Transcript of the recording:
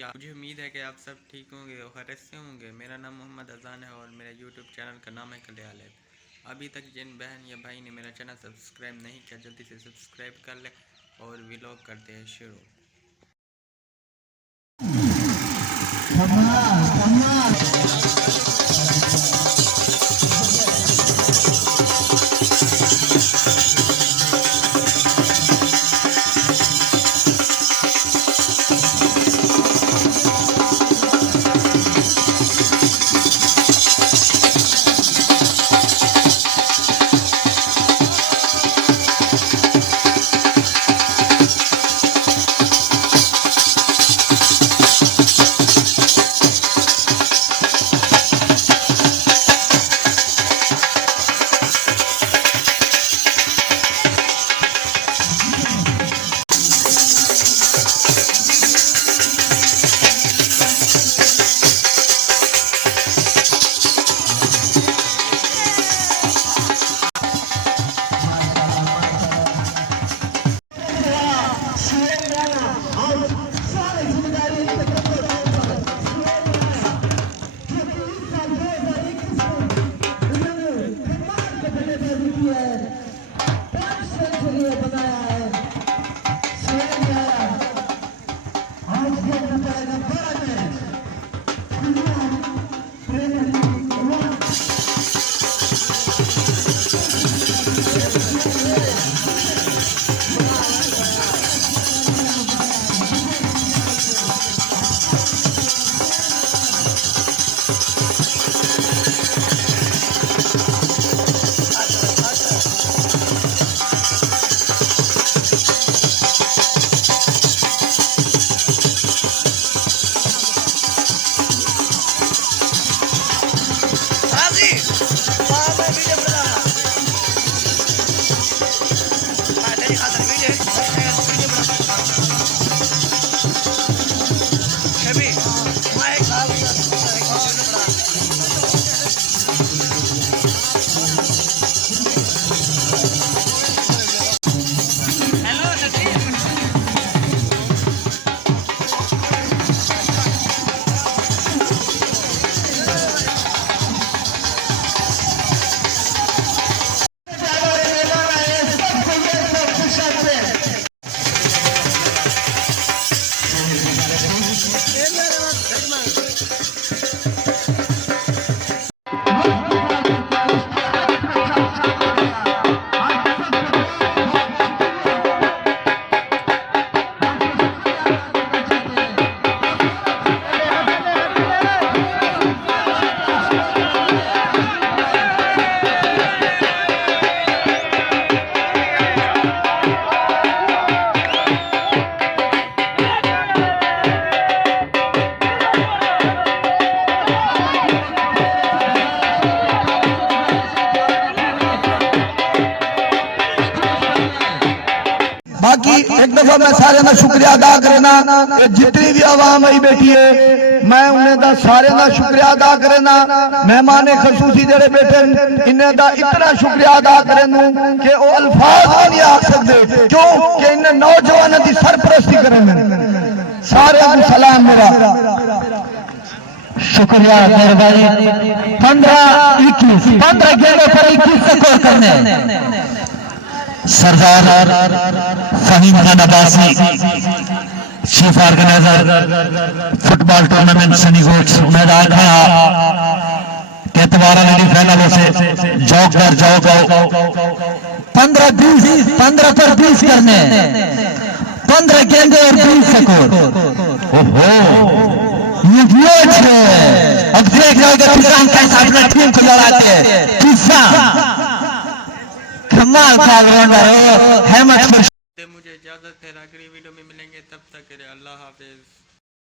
क्या मुझे उम्मीद है कि आप सब ठीक होंगे और खैरियत से होंगे। मेरा नाम मोहम्मद अजान है और मेरा यूट्यूब चैनल का नाम है कल्याण लाइफ। अभी तक जिन बहन या भाई ने मेरा चैनल सब्सक्राइब नहीं किया जल्दी से सब्सक्राइब कर ले और व्लॉग करते हैं शुरू। बाकी एक दफा मैं सारे का शुक्रिया अदा करना, जितनी भी आवाम आई बैठी है मैं उन्हें सारे का शुक्रिया अदा करना। मेहमान खसूसी जेडे बैठे इन्हें दा इतना शुक्रिया अदा करना कि वो अल्फाज नहीं आ सकते, क्यों कि इन नौजवानों की सरपरस्ती करेंगे। सारे को सलाम मेरा शुक्रिया मेहरबानी। 15 गेंदों पर 21 स्कोर करने Sardar Fahim Khan Abbasi, chief organiser football tournament सनी गोट्स मैदान खड़ा केतवारा लेडी फाइनल से जॉग 15 पर 20 करने 15 गेंदे और 20 स्कोर। ओहो ये है। अब देख रहे हो किसान कैसा अपना टीम को लड़ाते हैं। किसान कमाल का ऑलराउंडर है। मुझे इजाजत है, अगली वीडियो में मिलेंगे, तब तक के लिए अल्लाह हाफिज।